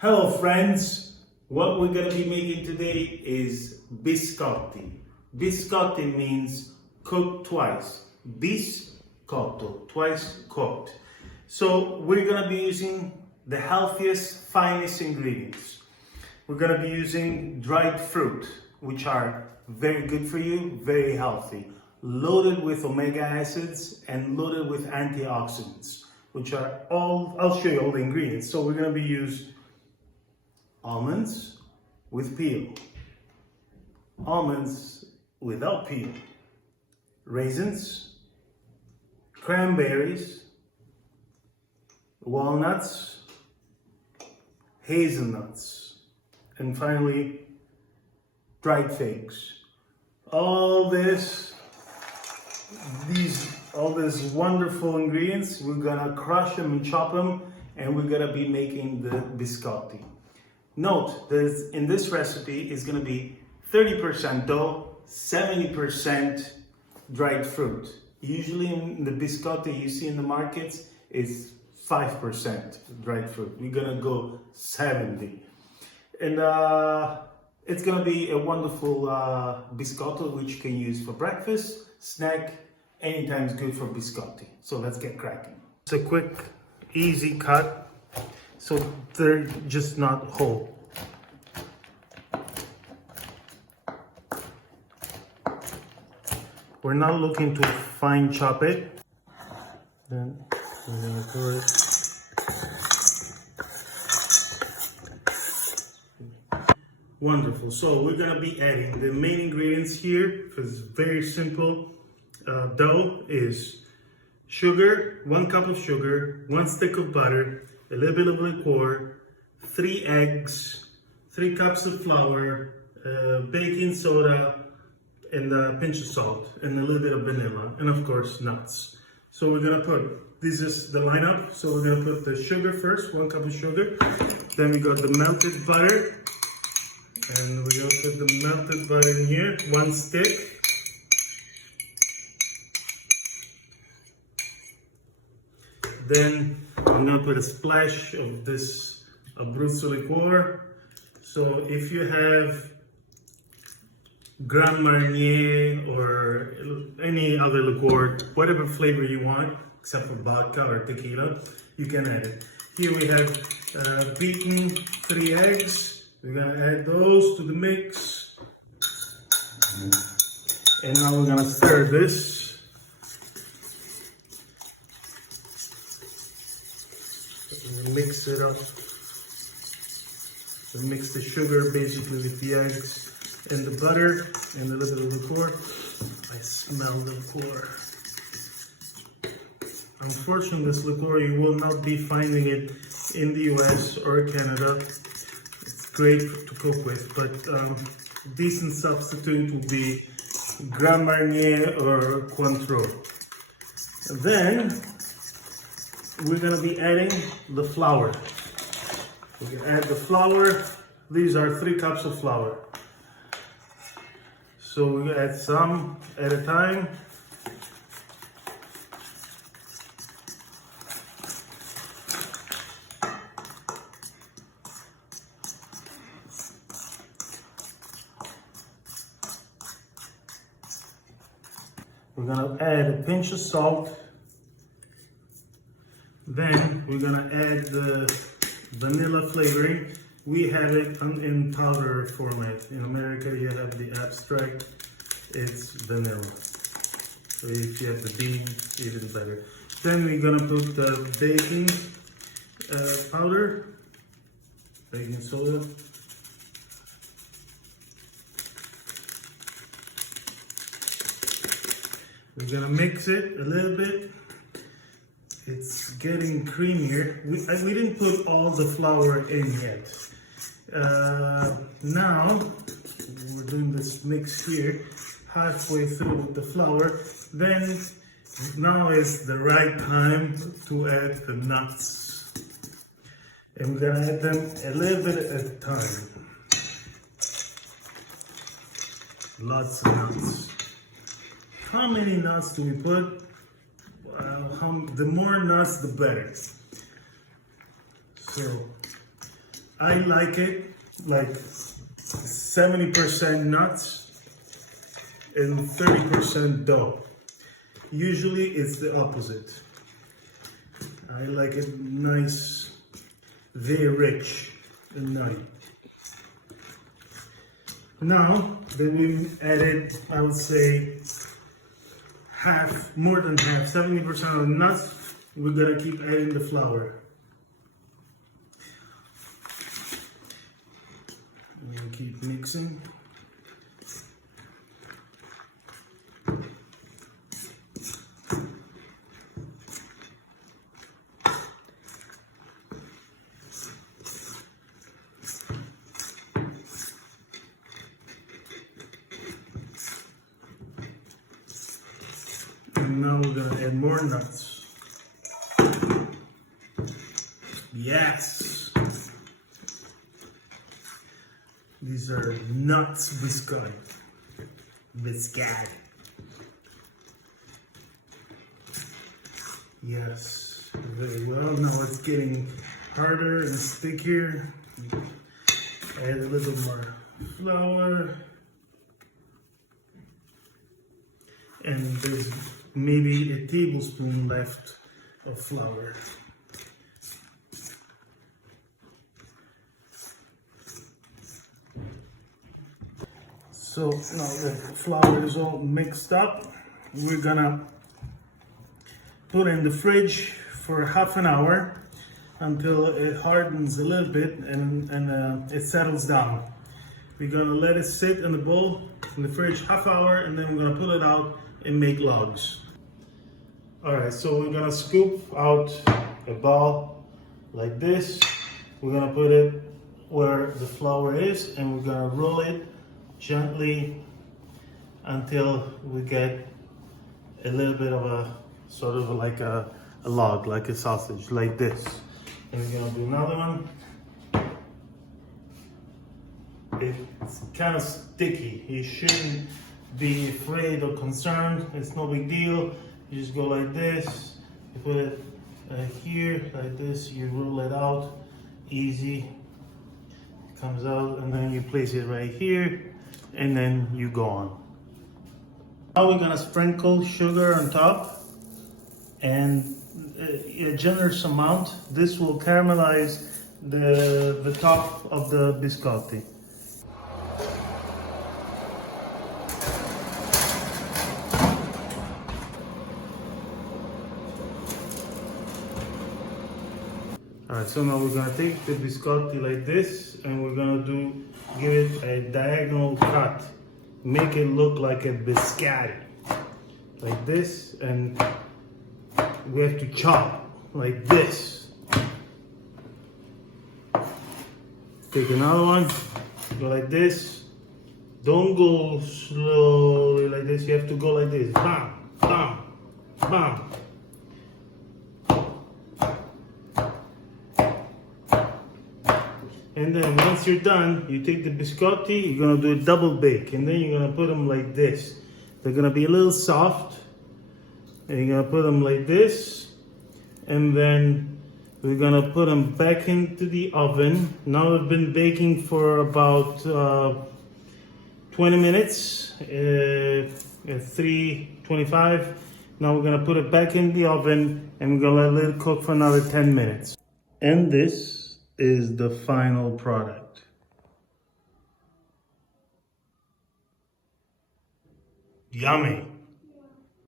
Hello friends, what we're going to be making today is biscotti. Biscotti means cooked twice. Biscotto, twice cooked. So we're going to be using the healthiest, finest ingredients. We're going to be using dried fruit, which are very good for you, very healthy, loaded with omega acids and loaded with antioxidants, which are all, I'll show you all the ingredients. So we're going to be using almonds with peel, almonds without peel, raisins, cranberries, walnuts, hazelnuts, and finally dried figs. All these wonderful ingredients, we're gonna crush them and chop them, and we're gonna be making the biscotti. Note, in this recipe is going to be 30% dough, 70% dried fruit. Usually in the biscotti you see in the markets, it's 5% dried fruit. We're going to go 70. And it's going to be a wonderful biscotto which you can use for breakfast, snack, anytime is good for biscotti. So let's get cracking. It's a quick, easy cut. So they're just not whole. We're not looking to fine chop it. Then we're gonna pour it. Wonderful. So we're gonna be adding the main ingredients here. It's very simple. Dough is sugar, 1 cup of sugar, 1 stick of butter, a little bit of liqueur, 3 eggs, 3 cups of flour, baking soda, and a pinch of salt, and a little bit of vanilla, and of course nuts. So we're gonna put, this is the lineup, so we're gonna put the sugar first, 1 cup of sugar, then we got the melted butter, and we're gonna put the melted butter in here, 1 stick. Then I'm gonna put a splash of this Abruzzo liqueur. So if you have Grand Marnier or any other liqueur, whatever flavor you want, except for vodka or tequila, you can add it. Here we have beaten 3 eggs. We're gonna add those to the mix. And now we're gonna stir this. Mix it up. We mix the sugar basically with the eggs and the butter and a little bit of liqueur. I smell the liqueur. Unfortunately, this liqueur, you will not be finding it in the US or Canada. It's great to cook with, but decent substitute would be Grand Marnier or Cointreau. Then we're gonna be adding the flour. We can add the flour. These are 3 cups of flour. So we add some at a time. We're gonna add a pinch of salt. Then we're gonna add the vanilla flavoring. We have it in powder format. In America, you have the abstract. It's vanilla. So if you have the bean, even better. Then we're gonna put the baking powder, baking soda. We're gonna mix it a little bit. It's getting creamier. We didn't put all the flour in yet. Now, we're doing this mix here, halfway through with the flour. Then, now is the right time to add the nuts. And we're gonna add them a little bit at a time. Lots of nuts. How many nuts do we put? The more nuts, the better. So I like it like 70% nuts and 30% dough. Usually it's the opposite. I like it nice, very rich and nutty. Now that we've added, I would say, more than half, 70% of the nuts, we're gonna keep adding the flour. We're gonna keep mixing. And now we're gonna add more nuts. Yes! These are nuts biscotti. Biscotti. Yes, very well. Now it's getting harder and stickier. Add a little more flour. And there's maybe a tablespoon left of flour. So now the flour is all mixed up. We're gonna put it in the fridge for half an hour until it hardens a little bit and it settles down. We're gonna let it sit in the bowl in the fridge half hour, and then we're gonna pull it out and make logs. All right, so we're gonna scoop out a ball like this. We're gonna put it where the flour is, and we're gonna roll it gently until we get a little bit of a sort of like a log, like a sausage, like this. And we're gonna do another one. It's kind of sticky. You shouldn't be afraid or concerned. It's no big deal. You just go like this. You put it here, like this. You roll it out, easy. It comes out, and then you place it right here, and then you go on. Now we're gonna sprinkle sugar on top, and a generous amount. This will caramelize the top of the biscotti. Alright, so now we're gonna take the biscotti like this, and we're gonna give it a diagonal cut. Make it look like a biscotti. Like this, and we have to chop like this. Take another one, go like this. Don't go slowly like this, you have to go like this. Bam, bam, bam. And then once you're done, you take the biscotti, you're gonna do a double bake, and then you're gonna put them like this. They're gonna be a little soft, and you're gonna put them like this, and then we're gonna put them back into the oven. Now we've been baking for about 20 minutes, 325. Now we're gonna put it back in the oven, and we're gonna let it cook for another 10 minutes. And this is the final product. Yummy.